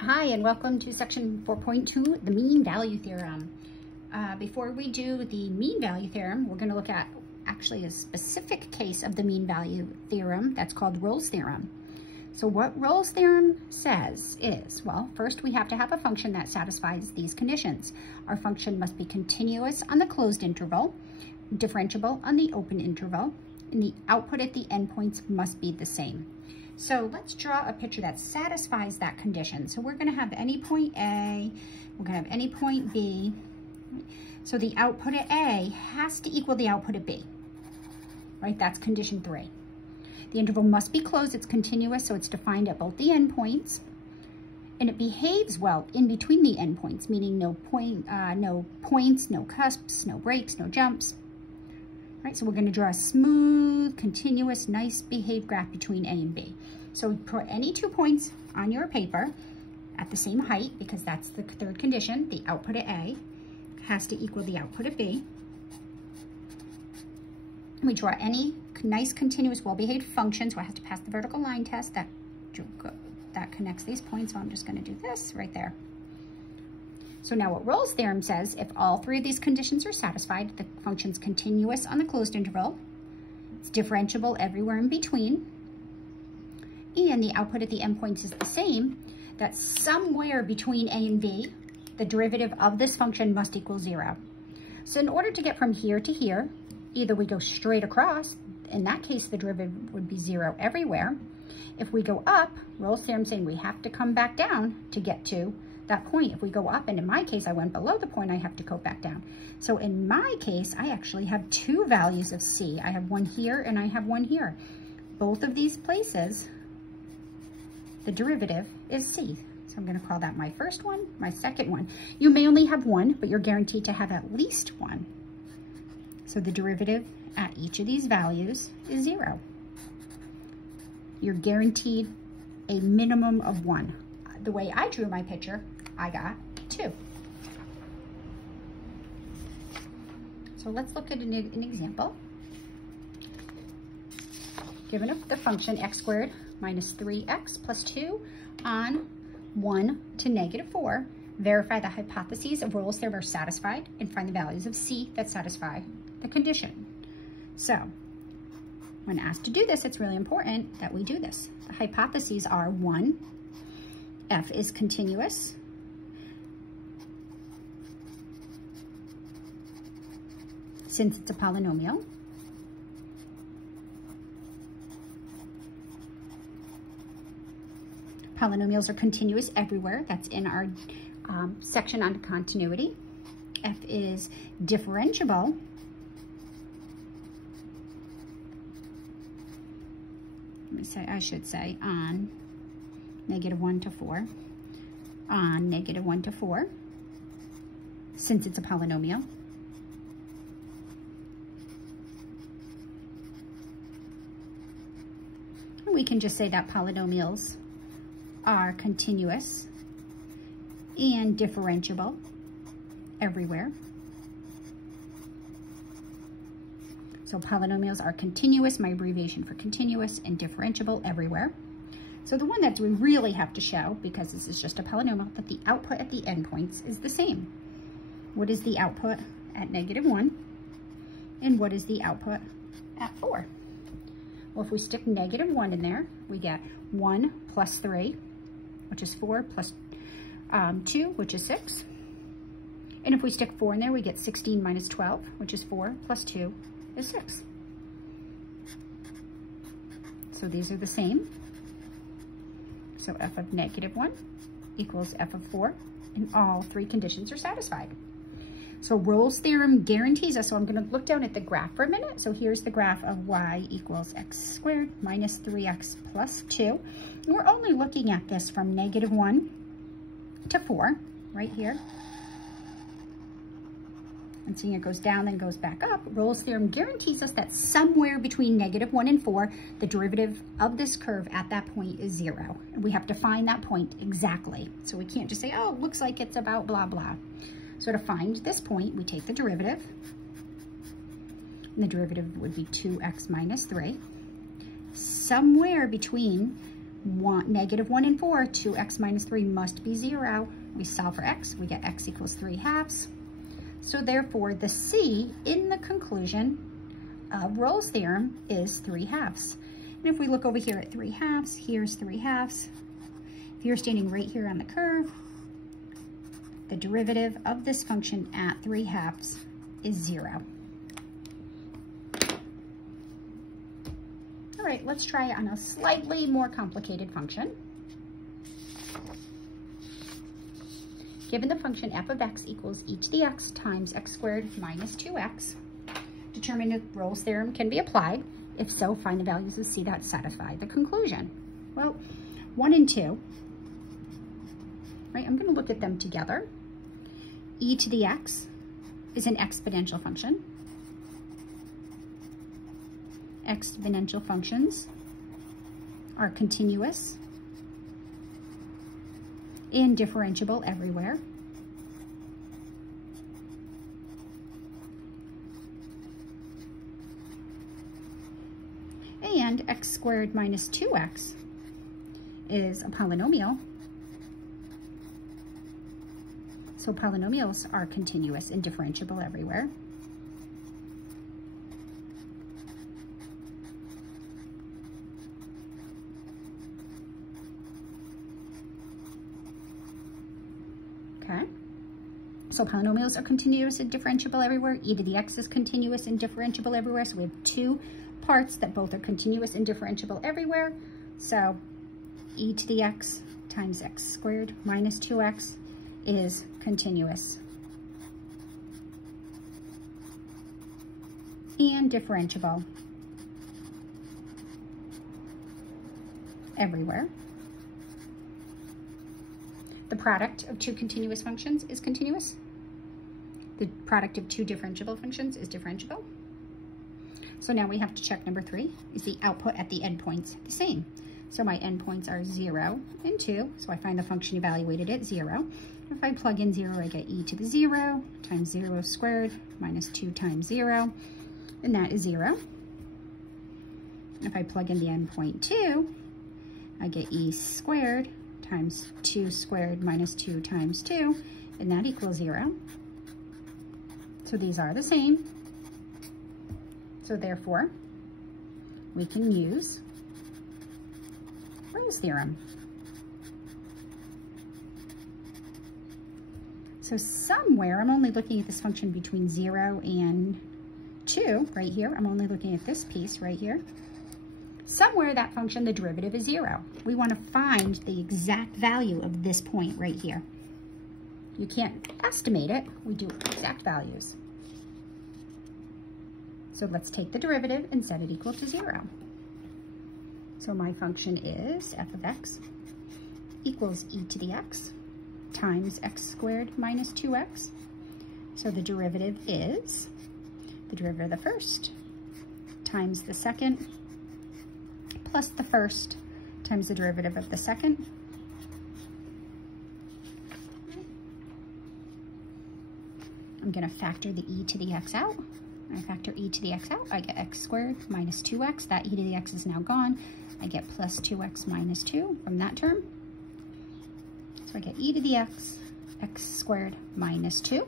Hi, and welcome to section 4.2, the mean value theorem. Before we do the mean value theorem, we're going to look at actually a specific case of the mean value theorem that's called Rolle's theorem. So what Rolle's theorem says is, well, first we have to have a function that satisfies these conditions. Our function must be continuous on the closed interval, differentiable on the open interval, and the output at the endpoints must be the same. So let's draw a picture that satisfies that condition. So we're going to have any point A, we're going to have any point B. So the output at A has to equal the output at B, right? That's condition 3. The interval must be closed, it's continuous, so it's defined at both the endpoints, and it behaves well in between the endpoints, meaning no points, no cusps, no breaks, no jumps. Right, so we're going to draw a smooth, continuous, nice behaved graph between A and B. So put any 2 points on your paper at the same height, because that's the third condition. The output at A has to equal the output at B. We draw any nice, continuous, well-behaved function, so I have to pass the vertical line test that connects these points. So I'm just going to do this right there. So now what Rolle's theorem says, if all 3 of these conditions are satisfied, the function's continuous on the closed interval, it's differentiable everywhere in between, and the output at the endpoints is the same, that somewhere between A and B, the derivative of this function must equal 0. So in order to get from here to here, either we go straight across, in that case the derivative would be 0 everywhere. If we go up, Rolle's theorem saying we have to come back down to get to that point. If we go up, and in my case I went below the point, I have to go back down. So in my case, I actually have 2 values of C. I have one here and I have one here. Both of these places, the derivative is C. So I'm going to call that my first one, my second one. You may only have one, but you're guaranteed to have at least one. So the derivative at each of these values is 0. You're guaranteed a minimum of 1. The way I drew my picture, I got 2. So let's look at an example. Given the function x squared minus 3x plus 2 on 1 to negative 4, verify the hypotheses of Rolle's theorem are satisfied and find the values of C that satisfy the condition. So when asked to do this, it's really important that we do this. The hypotheses are 1, f is continuous. Since it's a polynomial. Polynomials are continuous everywhere. That's in our section on continuity. F is differentiable. I should say on -1 to 4, on -1 to 4, since it's a polynomial. And we can just say that polynomials are continuous and differentiable everywhere. So polynomials are continuous, my abbreviation for continuous, and differentiable everywhere. So the one that we really have to show, because this is just a polynomial, that the output at the endpoints is the same. What is the output at -1? And what is the output at 4? Well, if we stick -1 in there, we get 1 plus 3, which is 4, plus 2, which is 6. And if we stick 4 in there, we get 16 minus 12, which is 4, plus 2 is 6. So these are the same. So f of -1 equals f of 4, and all 3 conditions are satisfied. So Rolle's theorem guarantees us, so I'm going to look down at the graph for a minute. So here's the graph of y equals x squared minus 3x plus 2. And we're only looking at this from -1 to 4, right here. And seeing it goes down, then goes back up. Rolle's theorem guarantees us that somewhere between -1 and 4, the derivative of this curve at that point is 0. And we have to find that point exactly. So we can't just say, oh, it looks like it's about blah, blah. So to find this point, we take the derivative. And the derivative would be 2x minus 3. Somewhere between -1 and 4, 2x minus 3 must be 0. We solve for x, we get x equals 3/2. So therefore, the C in the conclusion of Rolle's theorem is 3/2. And if we look over here at 3/2, here's 3/2. If you're standing right here on the curve, the derivative of this function at 3/2 is 0. All right, let's try it on a slightly more complicated function. Given the function f of x equals e to the x times x squared minus 2x, determine if Rolle's theorem can be applied. If so, find the values of c that satisfy the conclusion. Well, 1 and 2, right? I'm going to look at them together. E to the x is an exponential function. Exponential functions are continuous and differentiable everywhere. And x squared minus 2x is a polynomial. So polynomials are continuous and differentiable everywhere. Okay, so polynomials are continuous and differentiable everywhere. E to the x is continuous and differentiable everywhere. So we have two parts that both are continuous and differentiable everywhere. So e to the x times x squared minus 2x is continuous and differentiable everywhere. The product of two continuous functions is continuous. The product of two differentiable functions is differentiable. So now we have to check number 3. Is the output at the endpoints the same? So my endpoints are 0 and 2. So I find the function evaluated at 0. If I plug in 0, I get e to the 0 times 0 squared minus 2 times 0, and that is 0. If I plug in the endpoint 2, I get e squared times 2 squared minus 2 times 2, and that equals 0. So these are the same. So therefore, we can use Rolle's theorem. So somewhere, I'm only looking at this function between 0 and 2, right here. I'm only looking at this piece right here. Somewhere that function, the derivative is 0. We want to find the exact value of this point right here. You can't estimate it. We do exact values. So let's take the derivative and set it equal to 0. So my function is f of x equals e to the x times x squared minus 2x. So the derivative is the derivative of the first times the second plus the first times the derivative of the second. I'm going to factor the e to the x out. I factor e to the x out, I get x squared minus 2x. That e to the x is now gone. I get plus 2x minus 2 from that term. So I get e to the x squared minus 2.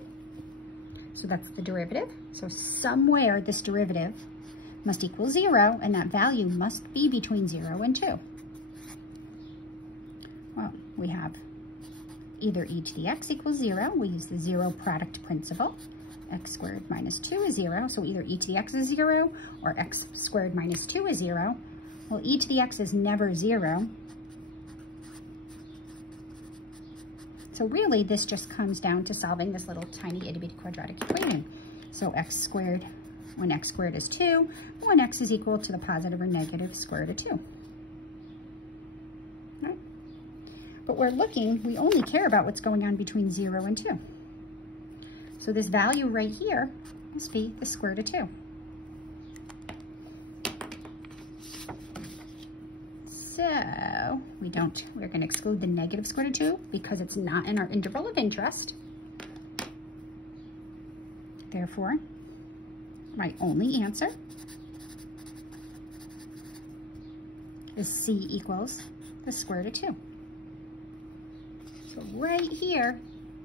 So that's the derivative. So somewhere this derivative must equal 0, and that value must be between 0 and 2. Well, we have either e to the x equals 0. We use the 0 product principle. X squared minus 2 is 0. So either e to the x is 0 or x squared minus 2 is 0. Well, e to the x is never 0. So really, this just comes down to solving this little tiny itty bitty quadratic equation. So x squared, when x squared is 2, when x is equal to the positive or negative square root of 2. Right? But we're looking, we only care about what's going on between 0 and 2. So this value right here must be the square root of 2. So we're going to exclude the negative square root of 2 because it's not in our interval of interest. Therefore, my only answer is C equals the square root of 2. So right here,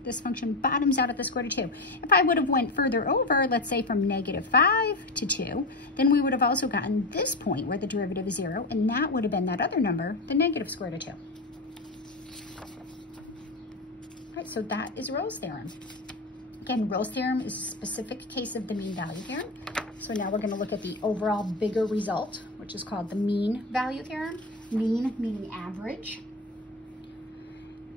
this function bottoms out at the square root of 2. If I would have went further over, let's say from -5 to 2, then we would have also gotten this point where the derivative is 0, and that would have been that other number, the negative square root of 2. All right, so that is Rolle's theorem. Again, Rolle's theorem is a specific case of the mean value theorem. So now we're going to look at the overall bigger result, which is called the mean value theorem. Mean meaning average.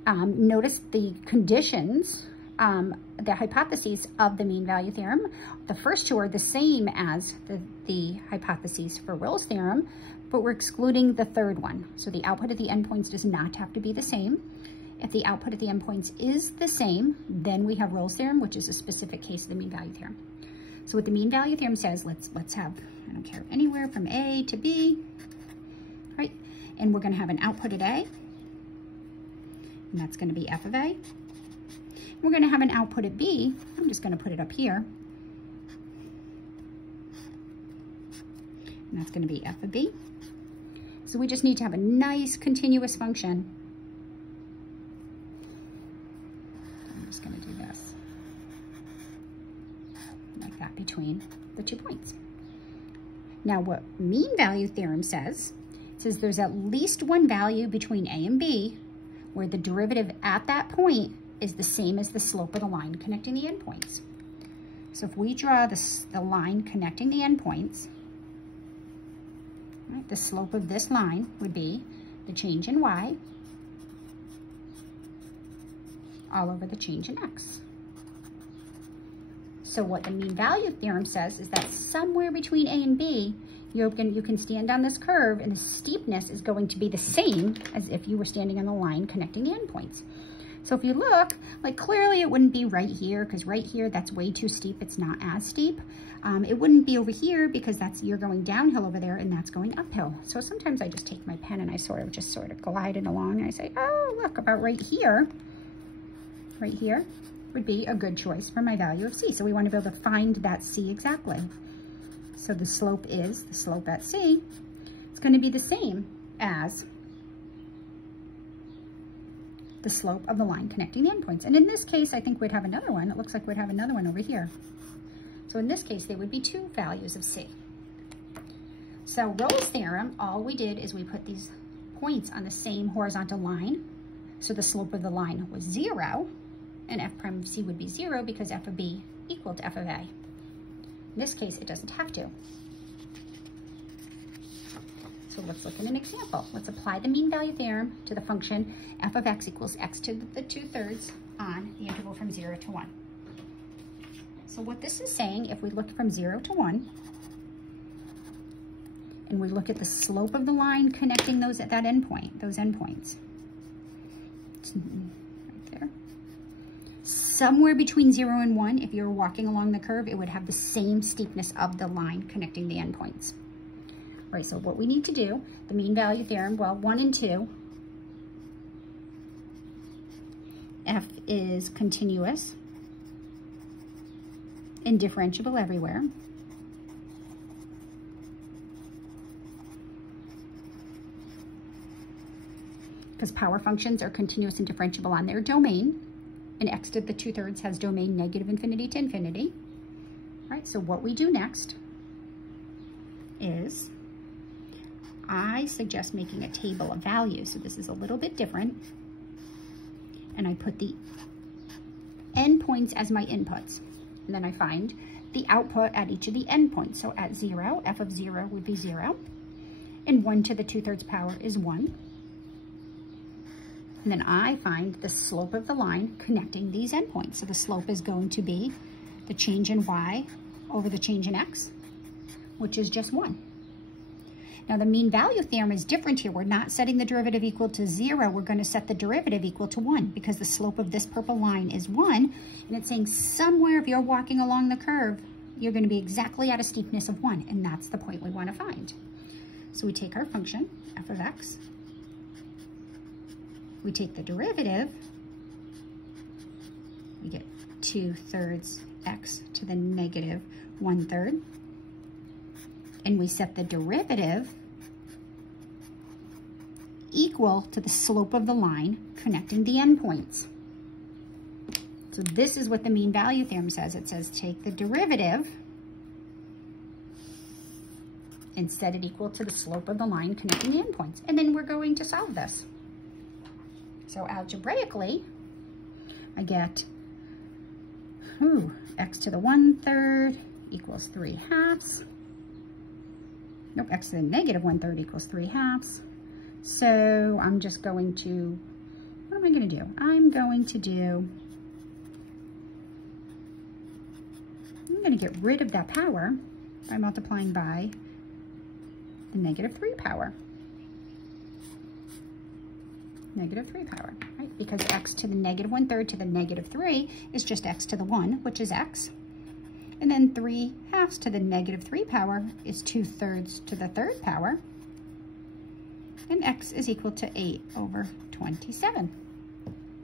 Notice the conditions, the hypotheses of the mean value theorem. The first two are the same as the hypotheses for Rolle's theorem, but we're excluding the third one. So the output of the endpoints does not have to be the same. If the output of the endpoints is the same, then we have Rolle's theorem, which is a specific case of the mean value theorem. So what the mean value theorem says, let's have, I don't care, anywhere from A to B, right? And we're gonna have an output at A, and that's gonna be f of A. We're gonna have an output at B, I'm just gonna put it up here, and that's gonna be f of B. So we just need to have a nice continuous function. I'm just gonna do this, like that between the 2 points. Now what mean value theorem says, it says there's at least one value between A and B where the derivative at that point is the same as the slope of the line connecting the endpoints. So if we draw the line connecting the endpoints, right, the slope of this line would be the change in y all over the change in x. So what the mean value theorem says is that somewhere between A and B, you can stand on this curve and the steepness is going to be the same as if you were standing on the line connecting the endpoints. So if you look, like clearly it wouldn't be right here, because right here, that's way too steep. It's not as steep. It wouldn't be over here because you're going downhill over there and that's going uphill. So sometimes I just take my pen and I sort of glide it along and I say, oh, look, about right here would be a good choice for my value of C. So we want to be able to find that C exactly. So the slope at C. It's going to be the same as the slope of the line connecting the endpoints. And in this case, I think we'd have another one. It looks like we'd have another one over here. So in this case, there would be 2 values of C. So Rolle's theorem, all we did is we put these points on the same horizontal line. So the slope of the line was 0, and f prime of C would be 0 because f of B equal to f of A. In this case, it doesn't have to. So let's look at an example. Let's apply the mean value theorem to the function f of x equals x to the 2/3 on the interval from 0 to 1. So what this is saying, if we look from 0 to 1, and we look at the slope of the line connecting those endpoints, right there. Somewhere between 0 and 1, if you're walking along the curve, it would have the same steepness of the line connecting the endpoints. All right, so what we need to do, the mean value theorem, well, 1 and 2, f is continuous and differentiable everywhere. Because power functions are continuous and differentiable on their domain, and x to the 2/3 has domain -infinity to infinity. All right, so what we do next is I suggest making a table of values. So this is a little bit different. And I put the endpoints as my inputs. And then I find the output at each of the endpoints. So at 0, f of 0 would be 0. And 1 to the 2/3 power is 1. And then I find the slope of the line connecting these endpoints. So the slope is going to be the change in y over the change in x, which is just 1. Now the mean value theorem is different here. We're not setting the derivative equal to 0. We're going to set the derivative equal to 1 because the slope of this purple line is 1. And it's saying somewhere if you're walking along the curve, you're going to be exactly at a steepness of 1. And that's the point we want to find. So we take our function, f of x. We take the derivative. We get 2/3 x to the -1/3. And we set the derivative equal to the slope of the line connecting the endpoints. So this is what the mean value theorem says. It says take the derivative and set it equal to the slope of the line connecting the endpoints. And then we're going to solve this. So algebraically, I get x to the 1/3 equals 3/2. Nope, x to the negative 1/3 equals 3/2. So I'm just going to, what am I going to do? I'm going to get rid of that power by multiplying by the -3 power. -3 power, right? Because x to the negative 1/3 to the -3 is just x to the 1, which is x. And then 3/2 to the -3 power is 2/3 to the 3rd power. And x is equal to 8/27.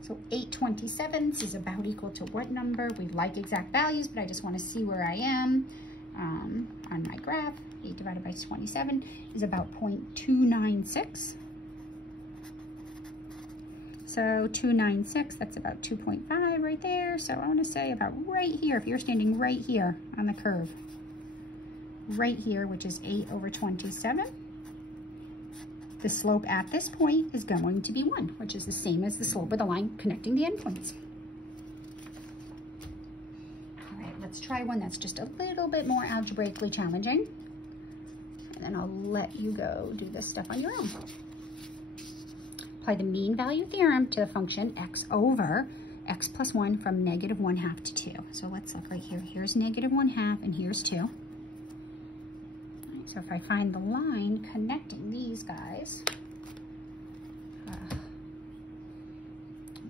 So 8/27 is about equal to what number? We like exact values, but I just want to see where I am on my graph. 8 divided by 27 is about 0.296. So 296, that's about 2.5 right there. So I want to say about right here, if you're standing right here on the curve, right here, which is 8/27, the slope at this point is going to be 1, which is the same as the slope of the line connecting the endpoints. All right, let's try one that's just a little bit more algebraically challenging. And then I'll let you go do this stuff on your own. Apply the mean value theorem to the function x over x plus 1 from -1/2 to 2. So let's look right here. Here's -1/2 and here's 2. Right, so if I find the line connecting these guys, no,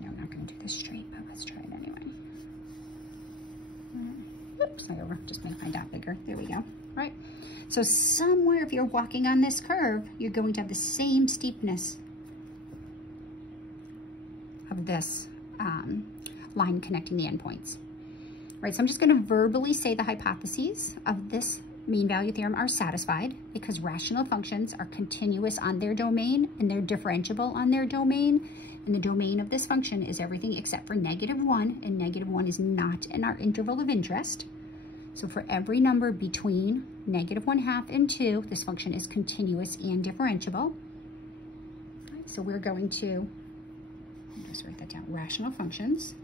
I'm not going to do this straight, but let's try it anyway. Oops, just make my dot bigger. There we go. Right. So somewhere, if you're walking on this curve, you're going to have the same steepness of this line connecting the endpoints. Right, so I'm just going to verbally say the hypotheses of this mean value theorem are satisfied because rational functions are continuous on their domain and they're differentiable on their domain. And the domain of this function is everything except for -1, and -1 is not in our interval of interest. So for every number between -1/2 and 2, this function is continuous and differentiable. Right, so we're going to just write that down. Rational functions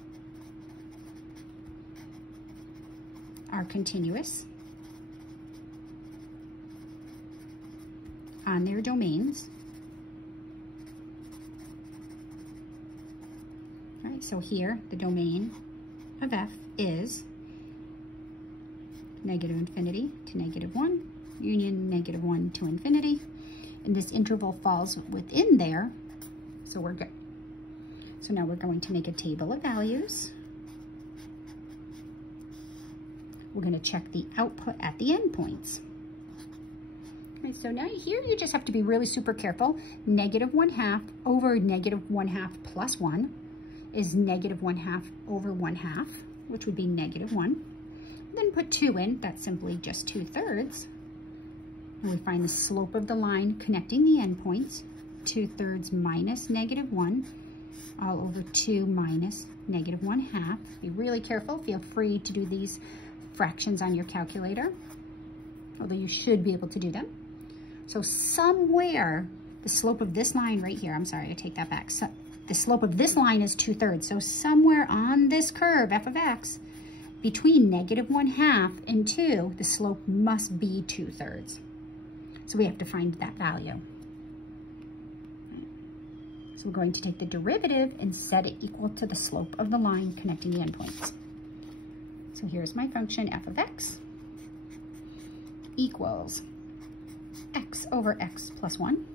are continuous on their domains. All right, so here the domain of f is -∞ to -1, union -1 to infinity, and this interval falls within there, so we're good. So now we're going to make a table of values. We're going to check the output at the endpoints. Okay, so now here you just have to be really super careful. -1/2 over -1/2 plus 1 is -1/2 over 1/2, which would be -1. Then put 2 in, that's simply just 2/3. And we find the slope of the line connecting the endpoints, 2/3 minus -1, all over 2 minus -1/2. Be really careful. Feel free to do these fractions on your calculator, although you should be able to do them. So somewhere, the slope of this line right here, I'm sorry, I take that back. So the slope of this line is 2/3. So somewhere on this curve, f of x, between -1/2 and 2, the slope must be 2/3. So we have to find that value. So we're going to take the derivative and set it equal to the slope of the line connecting the endpoints. So here's my function f of x equals x over x plus 1.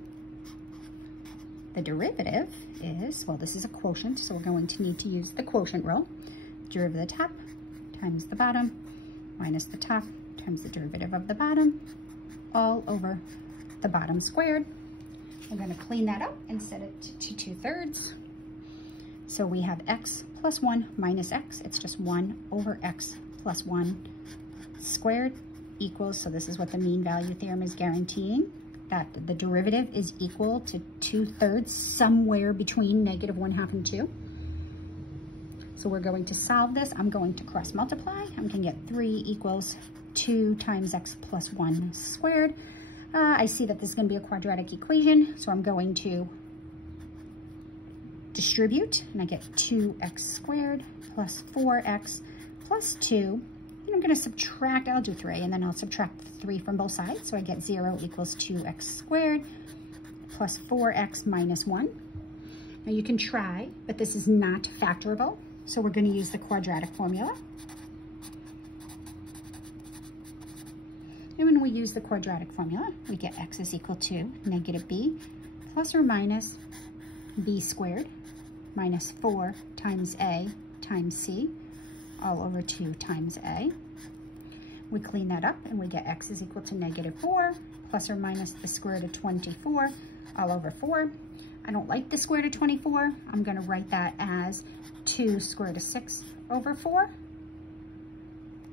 The derivative is, well, this is a quotient, so we're going to need to use the quotient rule. Derivative of the top times the bottom minus the top times the derivative of the bottom, all over the bottom squared. We're going to clean that up and set it to 2/3. So we have x plus 1 minus x. It's just 1 over x plus 1 squared equals, so this is what the mean value theorem is guaranteeing, that the derivative is equal to 2/3, somewhere between -1/2 and 2. So we're going to solve this. I'm going to cross multiply. I'm going to get 3 equals 2 times x plus 1 squared. I see that this is going to be a quadratic equation, so I'm going to distribute, and I get 2x squared plus 4x plus 2. And I'm going to subtract, I'll do 3, and then I'll subtract 3 from both sides. So I get 0 equals 2x squared plus 4x minus 1. Now you can try, but this is not factorable. So we're going to use the quadratic formula. And when we use the quadratic formula, we get x is equal to negative b plus or minus b squared minus 4 times a times c all over 2 times a. We clean that up and we get x is equal to negative 4 plus or minus the square root of 24 all over 4. I don't like the square root of 24. I'm going to write that as 2 square root of 6 over 4.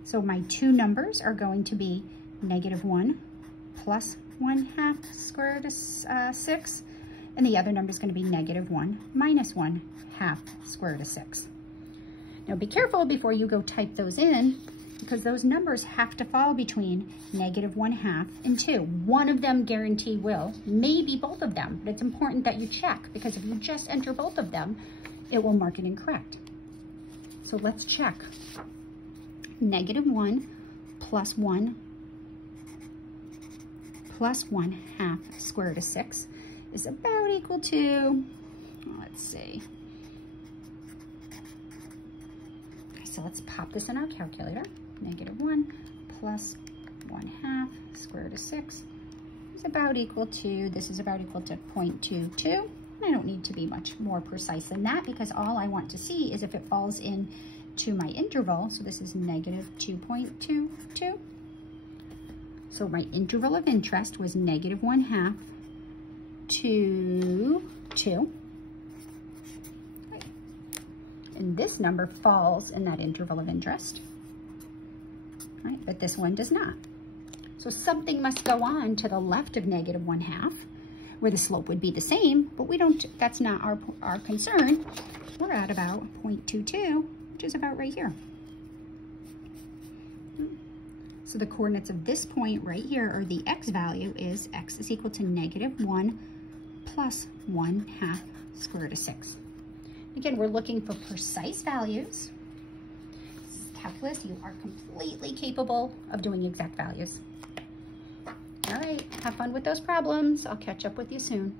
So my two numbers are going to be -1 plus 1/2 square root of 6. And the other number is going to be -1 minus 1/2 square root of 6. Now be careful before you go type those in, because those numbers have to fall between -1/2 and 2. One of them guaranteed will, maybe both of them, but it's important that you check, because if you just enter both of them, it will mark it incorrect. So let's check. -1 plus 1 plus 1/2 square root of 6 is about equal to, let's see. Okay, so let's pop this in our calculator. -1 plus 1/2 square root of 6 is about equal to, this is about equal to 0.22. I don't need to be much more precise than that, because all I want to see is if it falls into my interval. So this is -2.22. So my interval of interest was -1/2 to 2. And this number falls in that interval of interest, right? But this one does not. So something must go on to the left of -1/2, where the slope would be the same, but we don't, that's not our concern. We're at about 0.22, which is about right here. So the coordinates of this point right here, or the x value, is x is equal to -1 plus 1/2 square root of 6. Again, we're looking for precise values. This is calculus. You are completely capable of doing exact values. All right, have fun with those problems. I'll catch up with you soon.